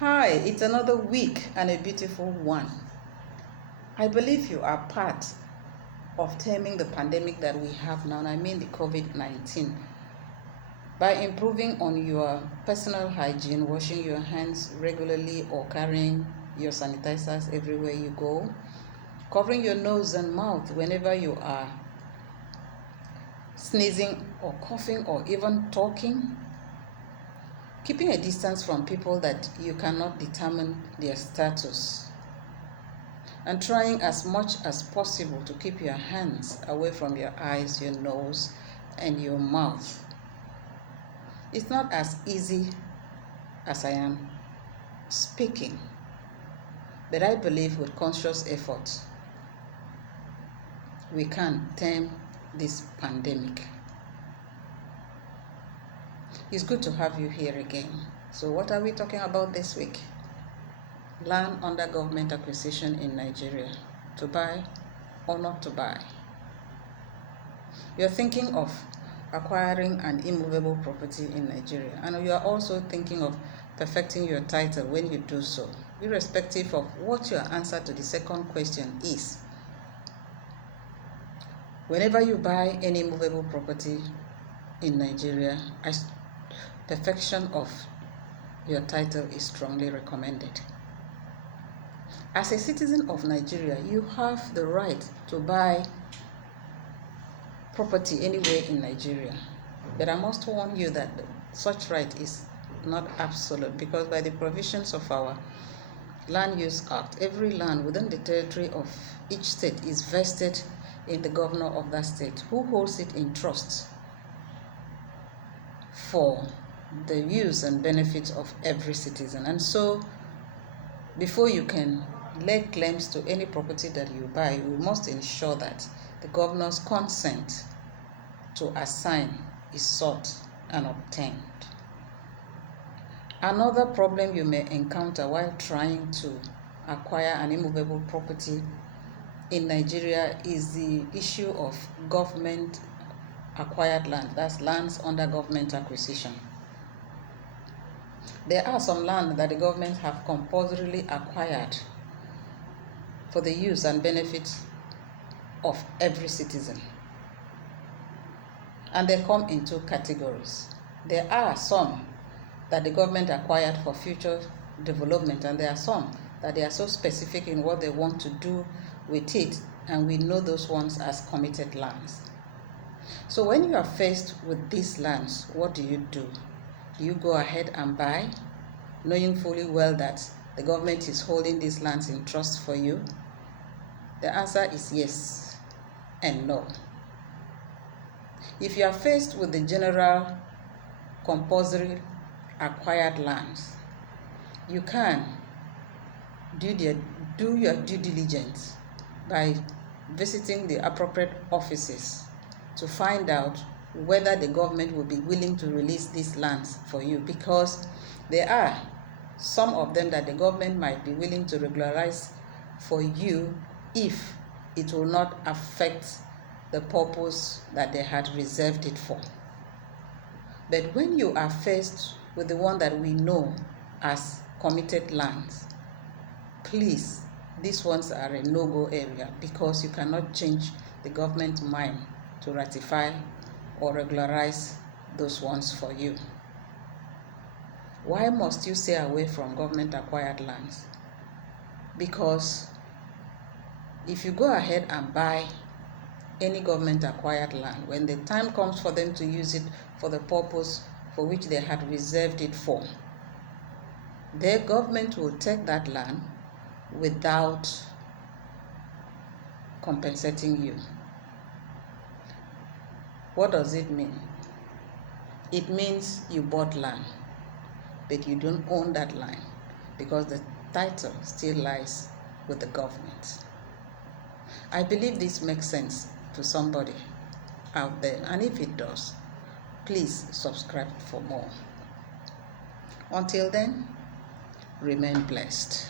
Hi, it's another week and a beautiful one. I believe you are part of taming the pandemic that we have now, and I mean the COVID-19, by improving on your personal hygiene, washing your hands regularly or carrying your sanitizers everywhere you go, covering your nose and mouth whenever you are sneezing or coughing or even talking, keeping a distance from people that you cannot determine their status, and trying as much as possible to keep your hands away from your eyes, your nose, and your mouth. It's not as easy as I am speaking, but I believe with conscious effort, we can tame this pandemic. It's good to have you here again. So what are we talking about this week? Land under government acquisition in Nigeria. To buy or not to buy? You're thinking of acquiring an immovable property in Nigeria, and you are also thinking of perfecting your title when you do so. Irrespective of what your answer to the second question is, whenever you buy any movable property in Nigeria, perfection of your title is strongly recommended. As a citizen of Nigeria, you have the right to buy property anywhere in Nigeria. But I must warn you that such right is not absolute, because by the provisions of our Land Use Act, every land within the territory of each state is vested in the governor of that state, who holds it in trust for the use and benefit of every citizen. And so, before you can lay claims to any property that you buy, you must ensure that the governor's consent to assign is sought and obtained. Another problem you may encounter while trying to acquire an immovable property in Nigeria is the issue of government acquired land. That's lands under government acquisition. There are some land that the government have compulsorily acquired for the use and benefit of every citizen. And they come in two categories. There are some that the government acquired for future development, and there are some that they are so specific in what they want to do with it, and we know those ones as committed lands. So when you are faced with these lands, what do? Do you go ahead and buy, knowing fully well that the government is holding these lands in trust for you? The answer is yes and no. If you are faced with the general compulsory acquired lands, you can do your due diligence by visiting the appropriate offices to find out whether the government will be willing to release these lands for you, because there are some of them that the government might be willing to regularize for you if it will not affect the purpose that they had reserved it for. But when you are faced with the one that we know as committed lands, please, these ones are a no-go area, because you cannot change the government mind to ratify or regularize those ones for you. Why must you stay away from government acquired lands? Because if you go ahead and buy any government acquired land, when the time comes for them to use it for the purpose for which they had reserved it for, their government will take that land without compensating you. What does it mean? It means you bought land, but you don't own that land, because the title still lies with the government. I believe this makes sense to somebody out there, and if it does, please subscribe for more. Until then, remain blessed.